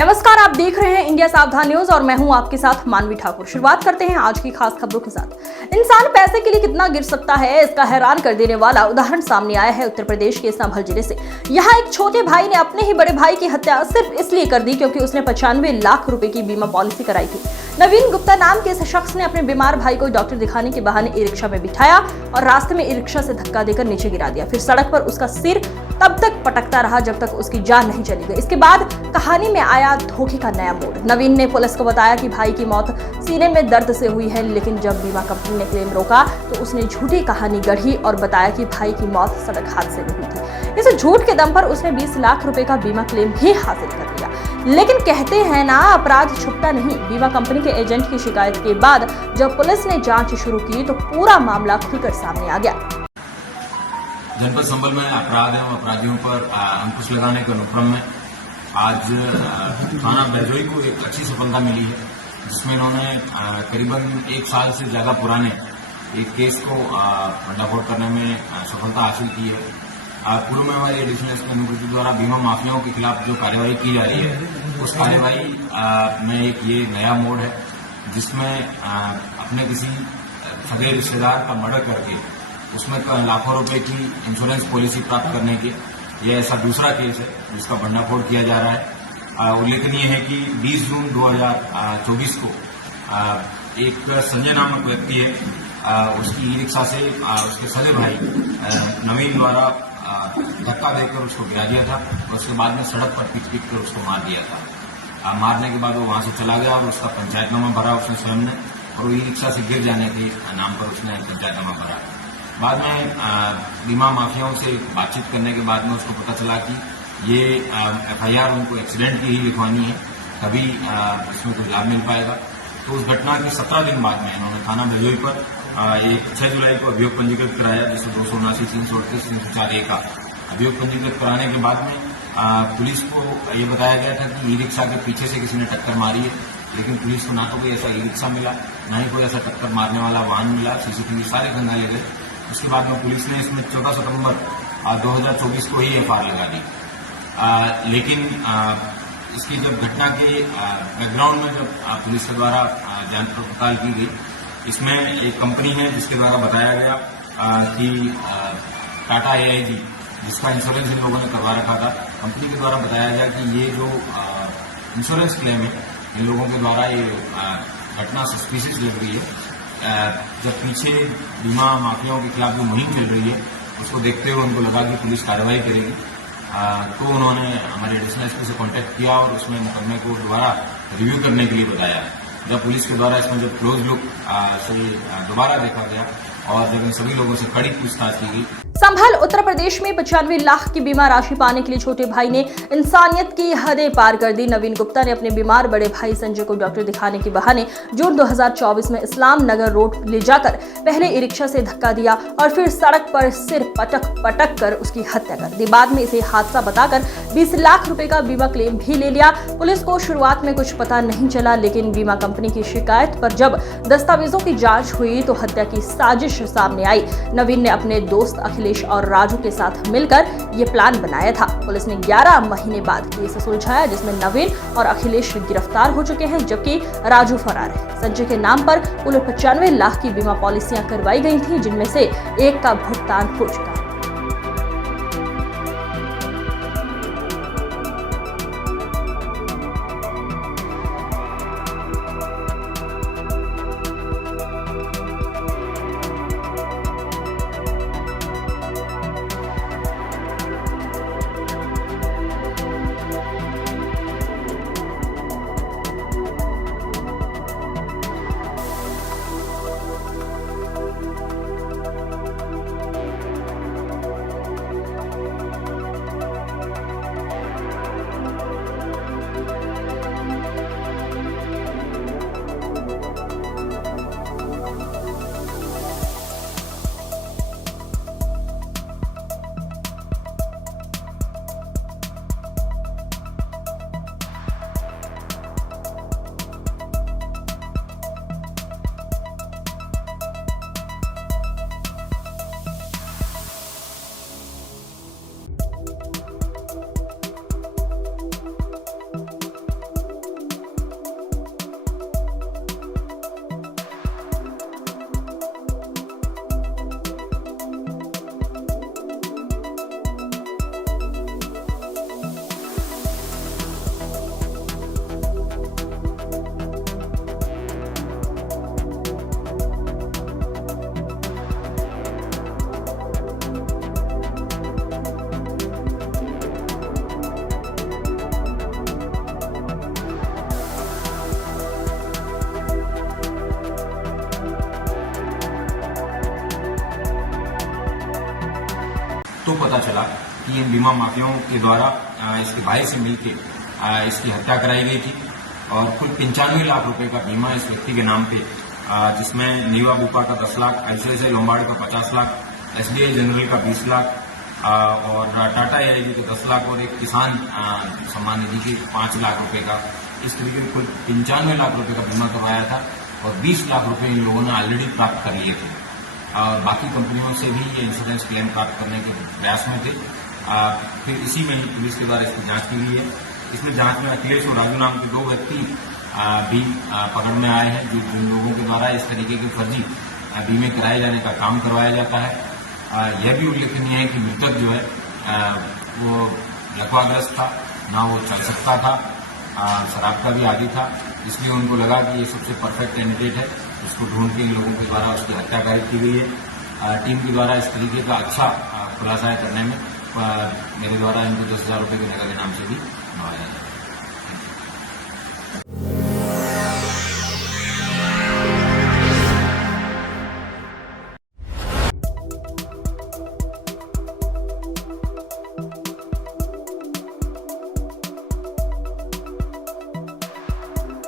नमस्कार, आप देख रहे हैं इंडिया सावधान न्यूज और मैं हूं आपके साथ मानवी ठाकुर। शुरुआत करते हैं आज की खास खबरों के साथ। इंसान पैसे के लिए कितना गिर सकता है, इसका हैरान कर देने वाला उदाहरण सामने आया है उत्तर प्रदेश के संभल जिले से। यहाँ एक छोटे भाई ने अपने ही बड़े भाई की हत्या सिर्फ इसलिए कर दी क्योंकि उसने 95 लाख रुपए की बीमा पॉलिसी कराई थी। नवीन गुप्ता नाम के इस शख्स ने अपने बीमार भाई को डॉक्टर दिखाने के बहाने ई रिक्शा में बिठाया और रास्ते में ई रिक्शा से धक्का देकर नीचे गिरा दिया। फिर सड़क पर उसका सिर तब तक पटकता रहा जब तक उसकी जान नहीं चली गई। इसके बाद कहानी में आया धोखे का नया मोड़। नवीन ने पुलिस को बताया कि भाई की मौत सीने में दर्द से हुई है, लेकिन जब बीमा कंपनी ने क्लेम रोका तो उसने झूठी कहानी गढ़ी और बताया कि भाई की मौत सड़क हादसे में हुई थी। इस झूठ के दम पर उसने 20 लाख रुपए का बीमा क्लेम भी हासिल कर लिया। लेकिन कहते हैं ना, अपराध छुपता नहीं। बीमा कंपनी के एजेंट की शिकायत के बाद जब पुलिस ने जांच शुरू की तो पूरा मामला खुलकर सामने आ गया। जनपद संभल में अपराध एवं अपराधियों पर अंकुश लगाने के अनुक्रम में आज थाना बैजोई को एक अच्छी सफलता मिली है, जिसमें इन्होंने करीबन 1 साल से ज्यादा पुराने एक केस को भंडाफोड़ करने में सफलता हासिल की है। पूर्व में हमारी एडिशनल एसपी अनुकृति द्वारा बीमा माफियाओं के खिलाफ जो कार्यवाही की जा रही है, उस कार्यवाही में एक ये नया मोड़ है, जिसमें अपने किसी सगे रिश्तेदार का मर्डर करके उसमें लाखों रुपए की इंश्योरेंस पॉलिसी प्राप्त करने के यह ऐसा दूसरा केस है जिसका भंडाफोड़ किया जा रहा है। उल्लेखनीय है कि 20 जून 2024 को एक संजय नामक व्यक्ति है, उसकी ई रिक्शा से उसके सगे भाई नवीन द्वारा धक्का देकर उसको गिरा दिया था और उसके बाद में सड़क पर पीट कर उसको मार दिया था। मारने के बाद वो वहां से चला गया और उसका पंचायतनामा भरा उसने स्वयं ने, और ई रिक्शा से गिर जाने के नाम पर उसने पंचायतनामा भरा। बाद में बीमा माफियाओं से बातचीत करने के बाद में उसको पता चला कि ये एफआईआर उनको एक्सीडेंट की ही लिखवानी है, तभी इसमें कुछ लाभ मिल पाएगा। तो उस घटना के 17 दिन बाद में इन्होंने थाना बैजोई पर एक 6 जुलाई को अभियोग पंजीकृत कराया, जिसे 279 338 304 का अभियोग पंजीकृत कराने के बाद में पुलिस को ये बताया गया था कि ई रिक्शा के पीछे से किसी ने टक्कर मारी है, लेकिन पुलिस को ना तो कोई ऐसा ई रिक्शा मिला, ना ही कोई ऐसा टक्कर मारने वाला वाहन मिला। सीसीटीवी सारे खंगाले गए। उसके बाद में पुलिस ने इसमें 14 सितंबर 2024 को ही एफआईआर लगा दी। लेकिन इसकी जब घटना के बैकग्राउंड में जब पुलिस के द्वारा जांच पड़ताल की गई, इसमें एक कंपनी है जिसके द्वारा बताया गया कि टाटा AIG, जिसका इंश्योरेंस इन लोगों ने करवा रखा था, कंपनी के द्वारा बताया गया कि ये जो इंश्योरेंस क्लेम है, इन लोगों के द्वारा ये घटना सस्पिशियस लग रही है। जब पीछे बीमा माफियाओं के खिलाफ जो मुहिम चल रही है, उसको देखते हुए उनको लगा कि पुलिस कार्रवाई करेगी, तो उन्होंने हमारे एडिशनल एसपी से कांटेक्ट किया और उसमें मुकदमे को दोबारा रिव्यू करने के लिए बताया। जब पुलिस के द्वारा इसमें जब क्लोज लुक से दोबारा देखा गया और जब इन सभी लोगों से कड़ी पूछताछ की गई। संभल उत्तर प्रदेश में 95 लाख की बीमा राशि पाने के लिए छोटे भाई ने इंसानियत की हदें पार कर दी। नवीन गुप्ता ने अपने बीमार बड़े भाई संजय को डॉक्टर दिखाने के बहाने जून 2024 में इस्लाम नगर रोड ले जाकर पहले ई रिक्शा से धक्का दिया और फिर सड़क पर सिर पटक कर उसकी हत्या कर दी। बाद में इसे हादसा बताकर 20 लाख रुपए का बीमा क्लेम भी ले लिया। पुलिस को शुरुआत में कुछ पता नहीं चला, लेकिन बीमा कंपनी की शिकायत पर जब दस्तावेजों की जांच हुई तो हत्या की साजिश सामने आई। नवीन ने अपने दोस्त अखिलेश और राजू के साथ मिलकर ये प्लान बनाया था। पुलिस ने 11 महीने बाद केस सुलझाया, जिसमें नवीन और अखिलेश गिरफ्तार हो चुके हैं, जबकि राजू फरार है। संजय के नाम पर कुल 95 लाख की बीमा पॉलिसियां करवाई गई थी, जिनमें से एक का भुगतान हो चुका है। तो पता चला कि इन बीमा माफियाओं के द्वारा इसके भाई से मिलकर इसकी हत्या कराई गई थी और कुल 95 लाख रुपए का बीमा इस व्यक्ति के नाम पे, जिसमें नीवा बुपा का 10 लाख, आईसीआईसीआई लोम्बार्ड का 50 लाख, एसबीआई जनरल का 20 लाख और टाटा एआईजी के 10 लाख और एक किसान सम्मान निधि के 5 लाख रुपए का, इस तरीके से कुल 95 लाख रुपए का बीमा करवाया था और 20 लाख रुपए इन लोगों ने ऑलरेडी प्राप्त कर लिए थे और बाकी कंपनियों से भी ये इंश्योरेंस क्लेम प्राप्त करने के प्रयास में थे। फिर इसी में ही पुलिस के द्वारा इसकी जांच की गई है। इसमें जांच में अखिलेश और राजू नाम के 2 व्यक्ति भी पकड़ में आए हैं, जो जिन लोगों के द्वारा इस तरीके के फर्जी बीमे कराए जाने का काम करवाया जाता है। यह भी उल्लेखनीय है कि मृतक जो है वो लकवाग्रस्त था, ना वो चल सकता था, शराब का भी आदी था, इसलिए उनको लगा कि ये सबसे परफेक्ट कैंडिडेट है। इसको ढूंढ के इन लोगों के द्वारा उसकी हत्या की गई है। टीम के द्वारा इस तरीके का अच्छा खुलासा करने में मेरे द्वारा इनको 10,000 रुपये के नगद इनाम से भी नवाजा जाए।